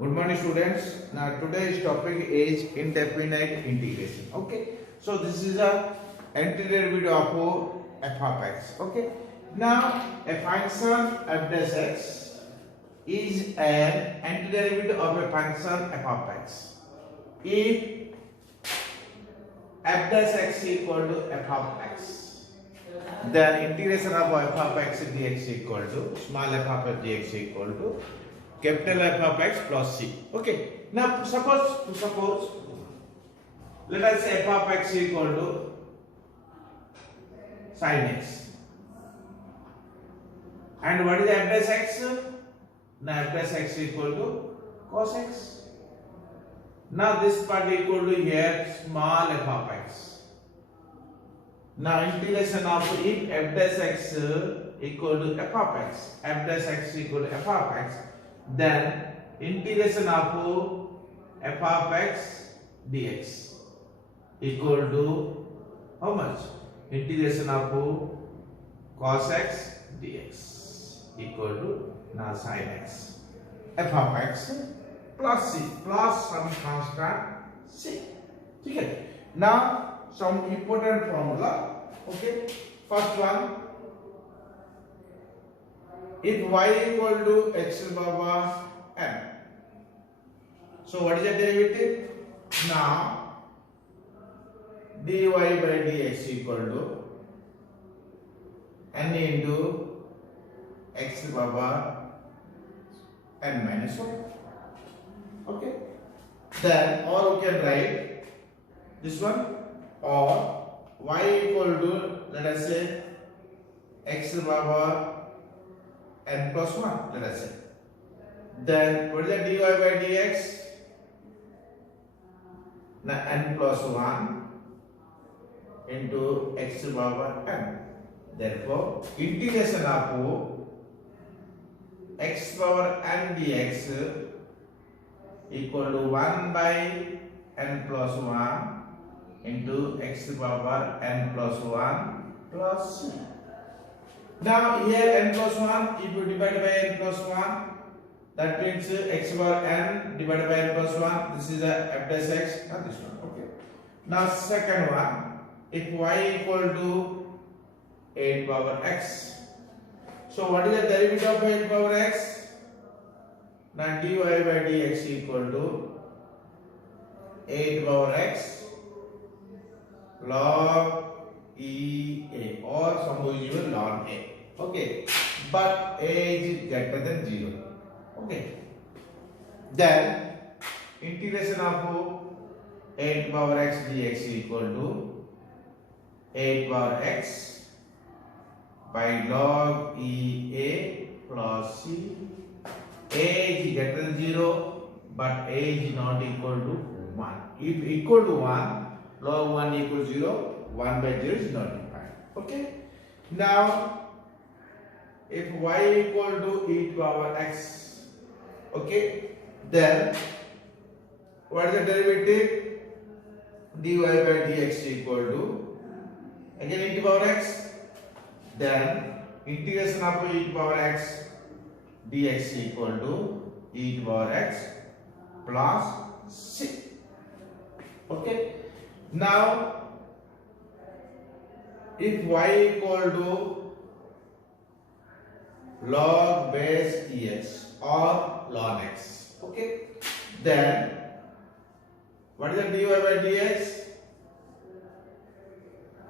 Good morning, students. Now today's topic is indefinite integration. Okay, so this is a antiderivative of f of x. Okay, now a function f dash x is an antiderivative of a function f of x. If f dash x equal to f of x, then integration of f of x dx equal to small f of x dx equal to capital F of x plus c. Okay. Now suppose let us say f of x equal to sin x. And what is f dash x? Now f dash x equal to cos x. Now this part equal to here small f of x. Now integration of if f dash x equal to f of x, f dash x equal to f of x, then integration of f of x dx equal to how much? Integration of cos x dx equal to now sin x f of x plus c plus some constant c. Okay. Now some important formula. Okay. First one, if y equal to x power n, so what is the derivative? Now dy by dx equal to n into x power n minus 1. Okay, then or we can write this one, or y equal to, let us say, x power n plus 1, let us say. Then what is the dy by dx? Now n plus 1 into x power n. Therefore, integration of x power n dx equal to 1 by n plus 1 into x power n plus 1 plus c. Now here n plus 1, if you divide by n plus 1, that means x power n divided by n plus 1, this is a f dash x, not this one. Okay. Now second one, if y equal to 8 power x, so what is the derivative of 8 power x? Now dy by dx equal to 8 power x log EA, or some is even log A. Okay, but A is greater than 0. Okay, then integration of 8 power x dx equal to 8 power x by log EA plus c. A is greater than 0, but A is not equal to 1. If equal to 1, log 1 equals 0, 1 by 0 is not defined. Okay. Now, if y equal to e power x, okay, then what is the derivative? Dy by dx equal to again e power x, then integration of e power x dx equal to e power x plus c. Okay. Now if y equal to log base ex or ln x, okay, then what is the dy by dx?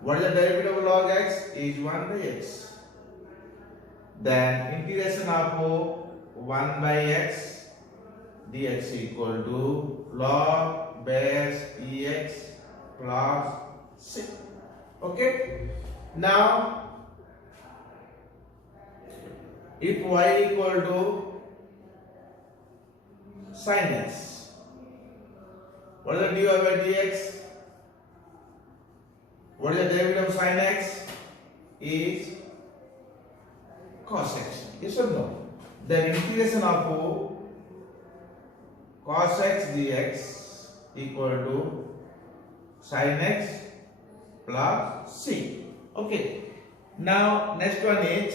What is the derivative of log x? Is 1 by x. Then integration of 1 by x dx equal to log base ex plus c. Okay. Now if y equal to sin x, what is the dy by dx? What is the derivative of sin x? Is cos x. Yes or no? Then integration of cos x dx equal to sin x plus c. Okay. Now next one is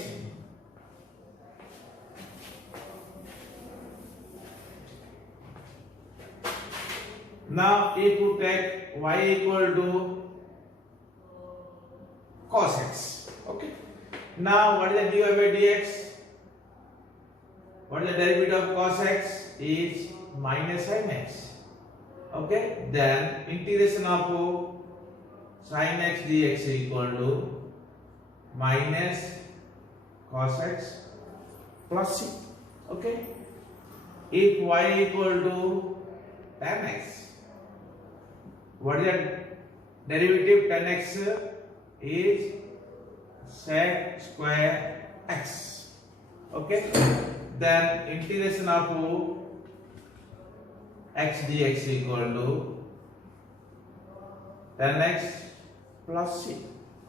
Now if you take y equal to cos x, okay. Now what is the dy by dx? What is the derivative of cos x? Is minus sin x. Okay, then integration of sin x dx equal to minus cos x plus c. Okay, if y equal to tan x, what is the derivative? Tan x is sec square x. Okay, then integration of x dx equal to tan x plus c.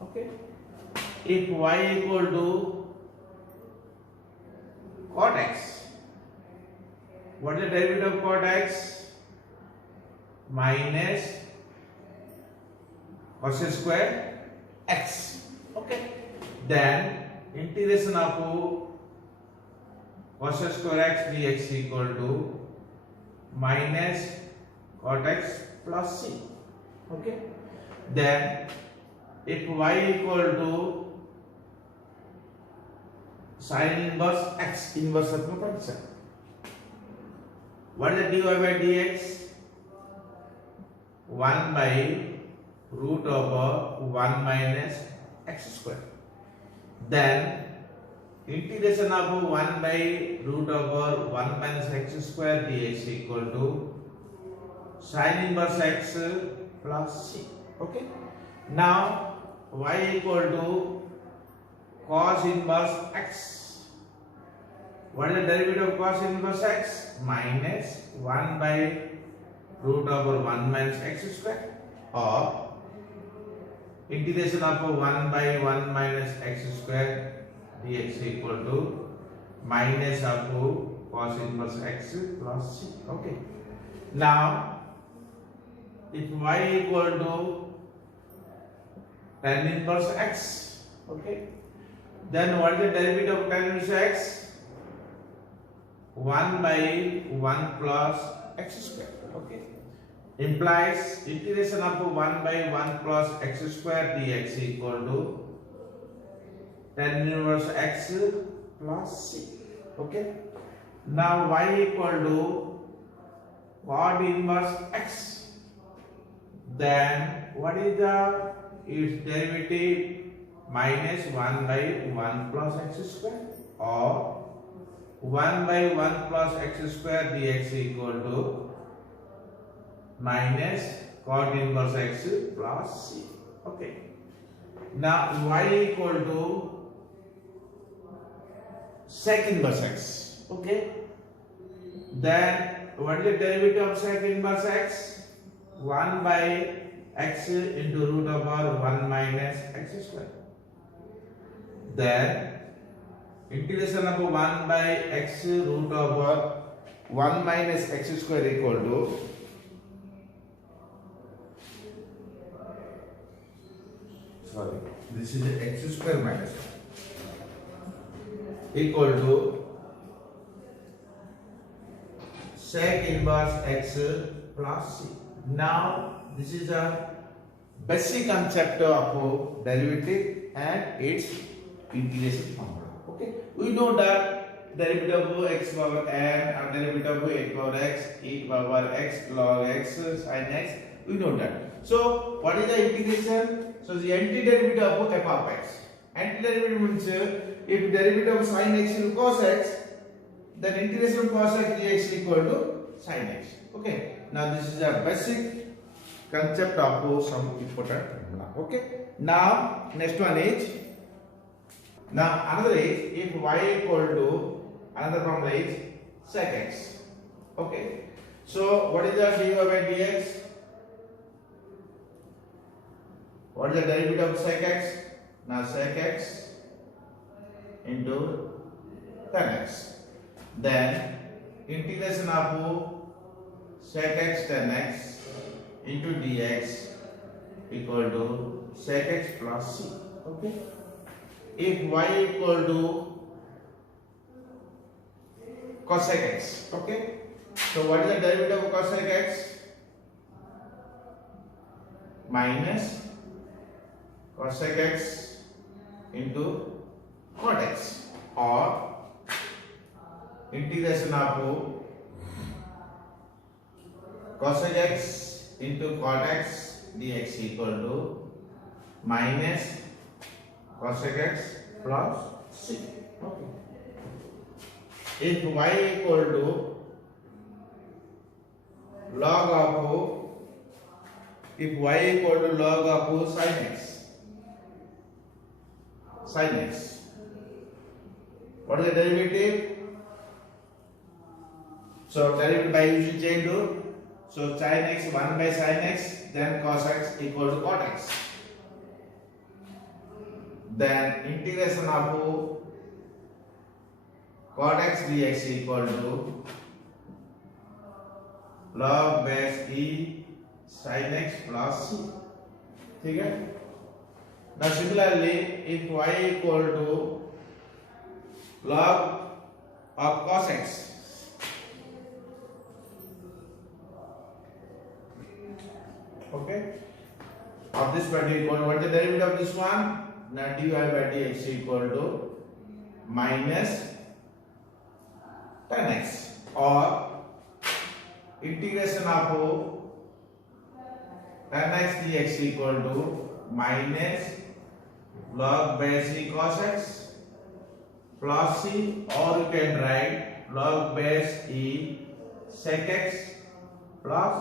Okay, if y equal to cot x, what is the derivative of cot x? Minus cos square x. Okay, then integration of cos square x dx equal to minus cot x plus c. Okay, then if y equal to sin inverse x, inverse of the what is the dy by dx? 1 by root over 1 minus x square. Then integration of 1 by root over 1 minus x square dx equal to sin inverse x plus c. Okay, now y equal to cos inverse x. What is the derivative of cos inverse x? Minus 1 by root over 1 minus x square, or integration of 1 by 1 minus x square dx equal to minus of cos inverse x plus c. Okay, now if y equal to tan inverse x, okay, then what is the derivative of tan inverse x? 1 by 1 plus x square. Okay, implies integration of 1 by 1 plus x square dx equal to tan inverse x plus c. Okay, now y equal to cot inverse x, then what is the its derivative? Minus 1 by 1 plus x square, or 1 by 1 plus x square dx equal to minus cot inverse x plus c. Okay, now y equal to sec inverse x. Okay, then what is the derivative of sec inverse x? 1 by x into root over 1 minus x square. Then integration of 1 by x root over 1 minus x square equal to this is x square minus equal to sec inverse x plus c. Now this is a basic concept of derivative and its integration formula. Okay, we know that derivative of x power n or derivative of x power x e power x log x sin x, we know that. So what is the integration? So the antiderivative of f of x. Antiderivative means if derivative of sin x is cos x, then integration of cos x dx equal to sin x. Okay, now this is a basic concept of some important formula. Okay, now next one is, now another is if y equal to, another formula is sec x. Okay, so what is the dy by dx? What is the derivative of sec x? Now sec x into tan x. Then integration of sec x tan x into dx equal to sec x plus c. Okay, if y equal to cosec x. Okay, so what is the derivative of cosec x? minus cosec x into cot x, or integration of cosec x into cot x dx equal to minus cosec x plus c. Okay. If y equal to log of sin x, what is the derivative? So derivative by using chain rule. So sin x 1 by sin x, then cos x equal to cot x. Then integration of cot x dx equal to log base e sin x plus c. ठीक है? Now similarly, if y equal to log of cos x, okay, of this particular, what is the derivative of this one? Now dy by dx equal to minus tan x, or integration of tan x dx equal to minus log base e cos x plus c, or you can write log base e sec x plus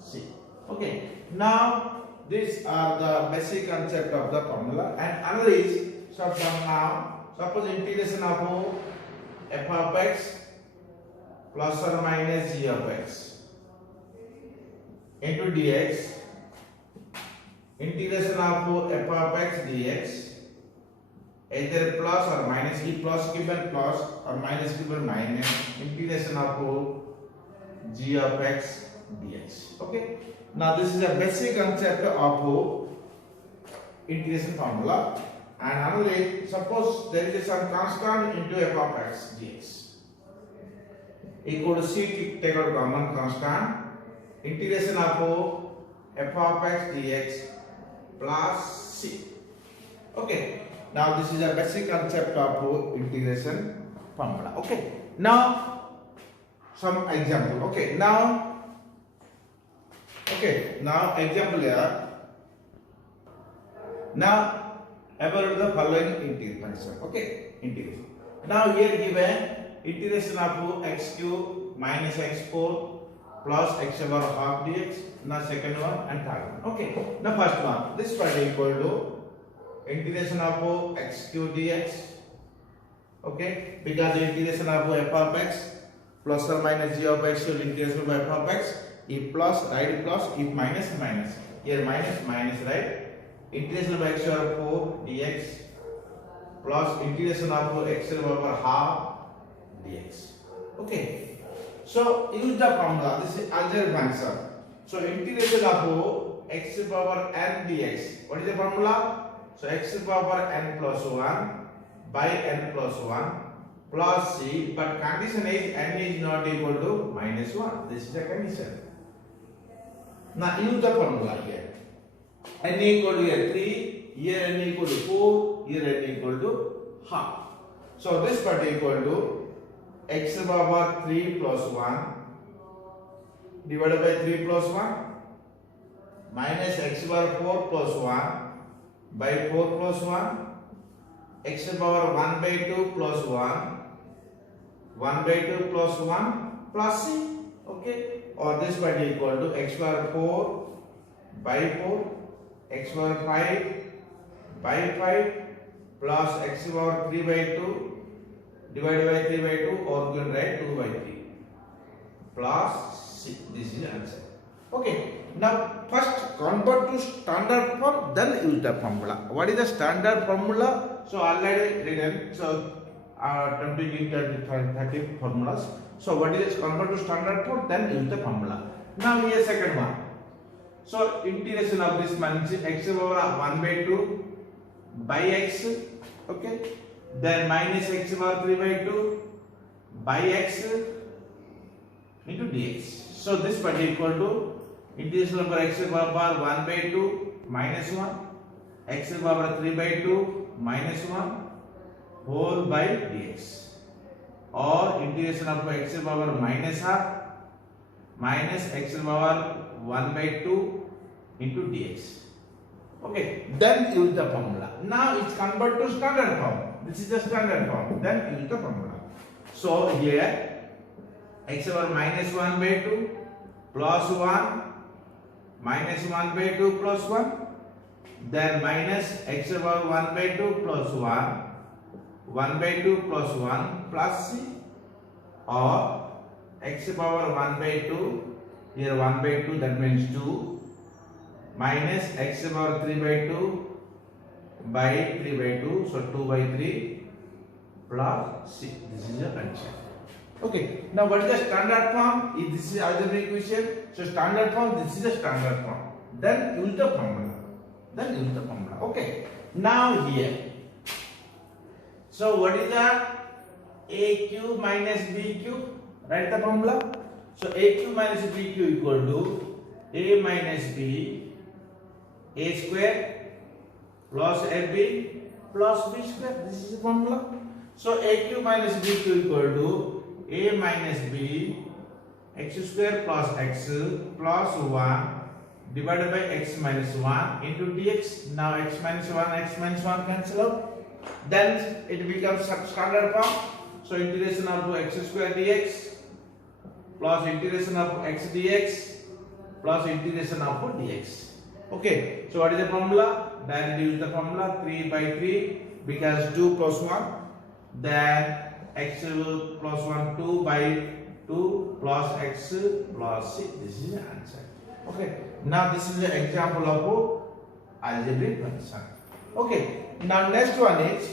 c. Okay, now these are the basic concept of the formula, and analyze some now. Suppose integration of f of x plus or minus g of x into dx, integration of f of x dx, either plus or minus, e plus given plus or minus given minus, integration of g of x dx. Okay, now this is a basic concept of integration formula. And analyze, suppose there is some constant into f of x dx equal to c, take out common constant, integration of f of x dx plus c. Okay, now this is a basic concept of integration formula. Okay, now some example. Okay, now example here. Now about the following integration. Okay, integration. Now here given integration of x cube minus x4 plus x over half dx. Now second one and third one. Okay, now first one, this part equal to integration of x cube dx. Okay, because the integration of f of x plus or minus g of x, so integration of f of x, if plus right plus, if minus minus, here minus minus right, integration of x over 4 dx plus integration of x over half dx. Okay, so use the formula. This is algebraic function. So integration of x power n dx, what is the formula? So x power n plus 1 by n plus 1 plus c, but condition is n is not equal to minus 1. This is the condition. Now use the formula here. N equal to here 3, here n equal to 4, here n equal to half. So this part equal to x power 3 plus 1 divided by 3 plus 1 minus x power 4 plus 1 by 4 plus 1, x power 1 by 2 plus 1, 1 by 2 plus 1 plus c. Okay, or this part equal to x power 4 by 4, x power 5 by 5 plus x power 3 by 2 divided by 3 by 2, or you can write 2 by 3 plus c. This is the answer. Okay, now first convert to standard form, then use the formula. What is the standard formula? So already written. So 20, 30 formulas. So what is convert to standard form, then use the formula. Now here second one. So integration of this means x over 1 by 2 by x. Okay, then minus x over 3 by 2 by x into dx. So this part equal to integration over x to the power 1 by 2 minus 1, x to the power 3 by 2 minus 1 whole by dx, or integration of x to the power minus half minus x to the power 1 by 2 into dx. Okay, then use the formula. Now it's converted to standard form. This is the standard form. Then use the formula. So here x over minus 1 by 2 plus 1 minus 1 by 2 plus 1, then minus x over 1 by 2 plus 1 1 by 2 plus 1 plus c, or x power 1 by 2, here 1 by 2, that means 2, minus x power 3 by 2 by 3 by 2, so 2 by 3 plus c. This is the answer. Okay, now what is the standard form? If this is algebraic equation, so standard form, this is the standard form. Then use the formula. Okay, now here. So what is the AQ minus BQ? Write the formula. So AQ minus BQ equal to A minus B, A square plus AB plus B square. This is the formula. So AQ minus BQ equal to A minus B, x square plus x plus 1 divided by x minus 1 into dx. Now x minus 1 cancel out. Then it becomes standard form. So integration of x square dx plus integration of x dx plus integration of dx. Okay, so what is the formula? Then use the formula 3 by 3 because 2 plus 1. Then x plus 1 2 by 2 plus x plus c. This is the answer. Okay, now this is the example of algebraic function. Okay, now next one is,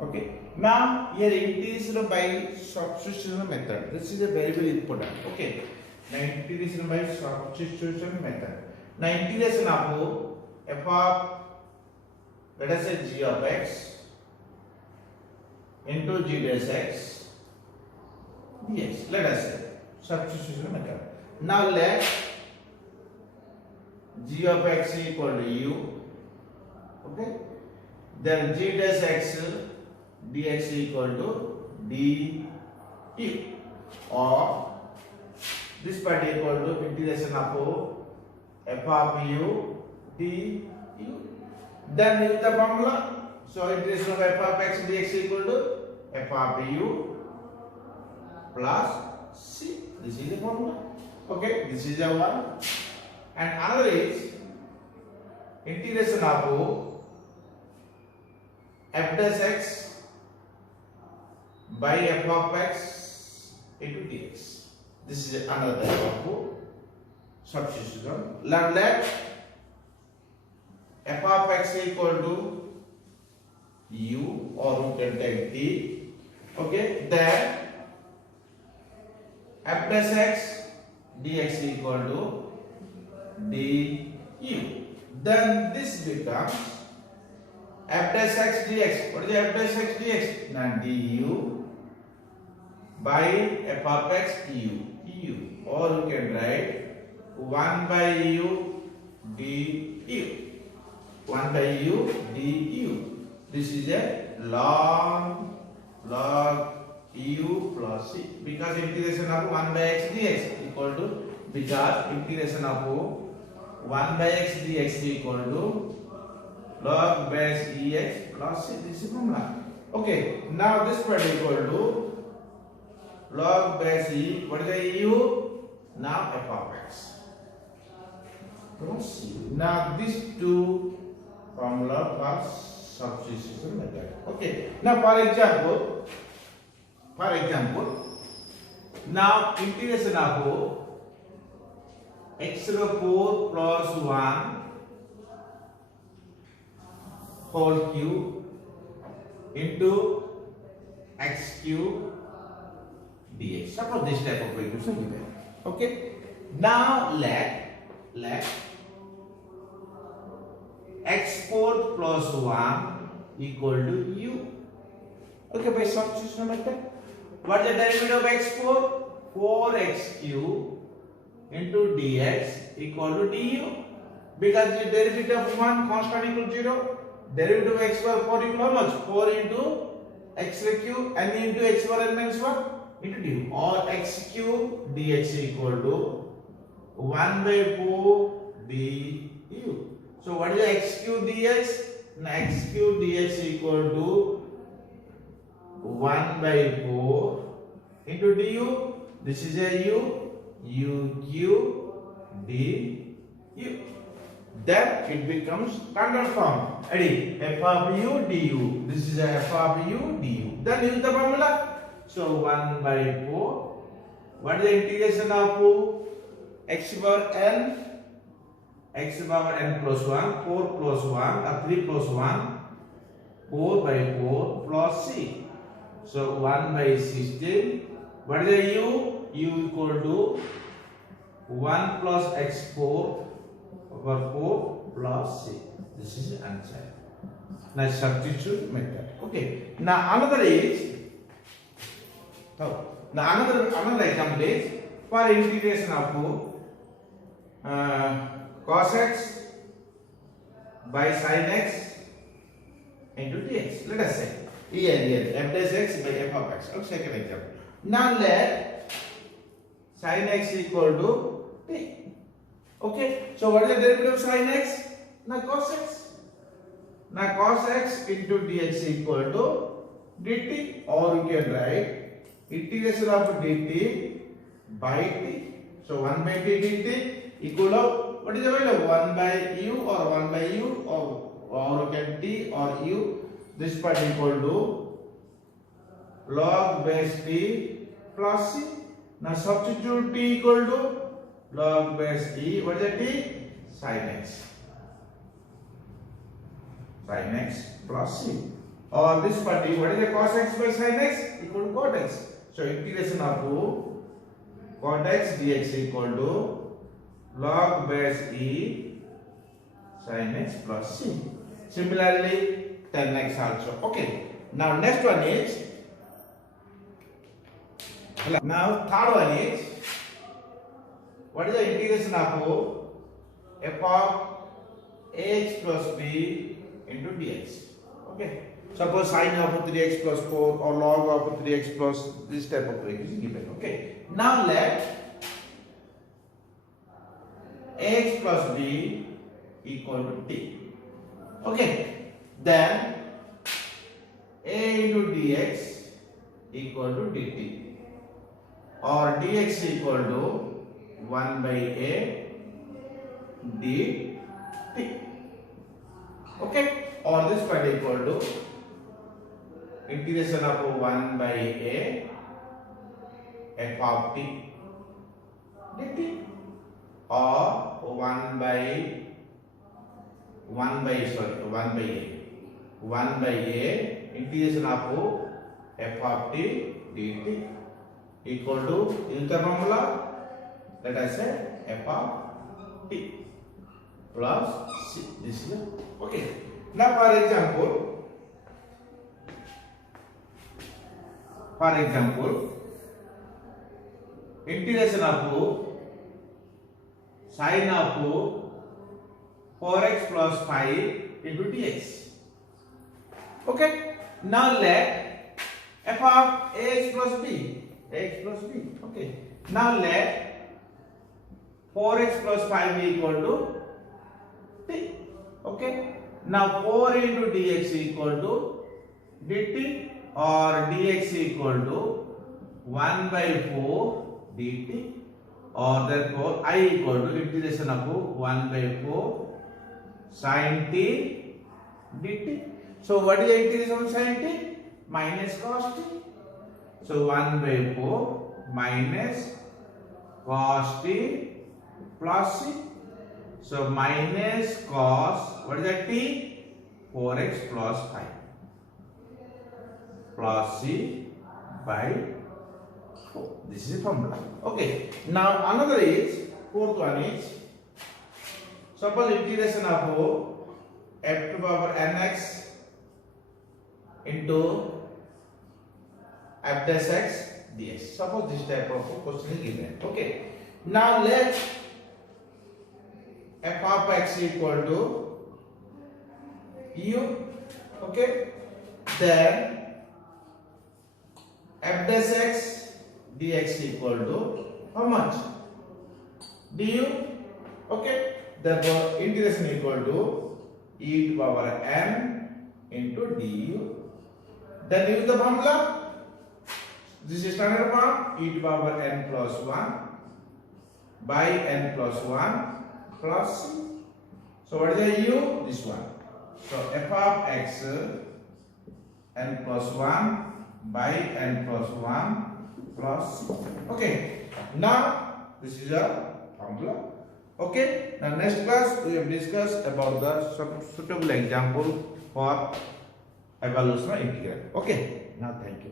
okay, now here integration by substitution method. This is a very important. Okay, now integration by substitution method. Now integration of f of, let us say, g of x into g dash x dx. Let us say substitution method. Now let g of x equal to u. Okay, then g dash x dx equal to du, or this part equal to integration of f of u du. Then use the formula. So integration of f of x dx equal to f of u plus c. This is the formula. Okay, this is the one. And another is integration of f dash x by f of x into dx. This is another type of substitution. Let f of x equal to u, or we can take t. Okay, then f dash x dx equal to du. Then this becomes f dash x dx. What is f dash x dx? Now du by f of x u, or you can write 1 by u du. 1 by u du. This is a log u plus c, because integration of 1 by x dx equal to, because integration of 1 by x dx equal to log base ex plus c. This is formula. Okay, now this part equal to log base e. What is the u? Now f of x plus c. Now these two formula for substitution method. Okay, now for example, now integration of x to the 4 plus 1 whole cube into x cube dx. Suppose this type of equation given. Okay, now let x4 plus 1 equal to u. Okay, by substitution method. What is the derivative of x4? 4x cube into dx equal to du. Because the derivative of one constant equal to 0, derivative of x power 4 equal how much? 4 into x cube n into x power n minus 1 into du, or x cube dx equal to 1 by 4 du. So what is x cube dx? Now x cube dx equal to 1 by 4 into du. This is a u cube du. Then it becomes standard form. Ready? F of u du. This is a f of u du. Then use the formula. So 1 by 4. What is the integration of x power n? X power n plus 1, 4 plus 1, 3 plus 1, 4 by 4 plus c. So 1 by 16. What is the u? U equal to 1 plus x4 over 4 plus c. This is the answer. Now substitute method. Okay. Now another is, another example is for integration of cos x by sin x into dx. Let us say here f dash x by f of x. Okay, second example. Now let sin x equal to t. Okay, so what is the derivative of sin x? Now cos x. Now cos x into dx equal to dt, or you can write integration of dt by t. So 1 by t dt equal to what is the value? 1 by u or 1 by u, or you can t or u. This part equal to log base t plus c. Now substitute t equal to log base t. What is the t? Sin x. Sin x plus c. Or this part, what is the cos x by sin x? Equal to cot x. So integration of cot x dx equal to log base e sin x plus c. Similarly 10x also. Okay. Now next one is, now third one is, what is the integration of f of ax plus b into dx? Okay. Suppose sin of 3x plus 4 or log of 3x plus this type of equation given. Okay. Now let ax plus b equal to t. Okay. Then a into dx equal to dt, or dx equal to 1 by a dt. Okay. Or this part equal to integration of 1 by a f of t dt, or 1 by a integration of f of t dt equal to, in the formula, let us say f of t plus c. This is okay. Now for example, integration of sin of 4x plus 5 into dx. Okay. Now let f of ax plus b. Okay. Now let 4x plus 5 be equal to t. Okay. Now 4 into dx equal to dt, or dx equal to 1 by 4 dt, or therefore I equal to integration of 1 by 4 sin t dt. So what is the integration of sin t? Minus cos t. So 1 by 4 minus cos t plus c. So minus cos, what is that t? 4x plus 5 plus c by 4. This is the formula. Okay. Now another is, fourth one is, suppose integration of f to the power nx into f dash x dx. Suppose this type of question is given. Okay. Now let f of x equal to u. Okay. Then f dash x dx equal to how much? Du. Okay. Therefore, integration equal to e to power n into du. Then use the formula. This is standard form, e to power n plus 1 by n plus 1 plus c. So what is the u? This one. So f of x n plus 1 by n plus 1 plus c. Okay. Now this is a formula. Okay. Now next class we have discussed about the suitable example for evaluation of integral. Okay. Now thank you.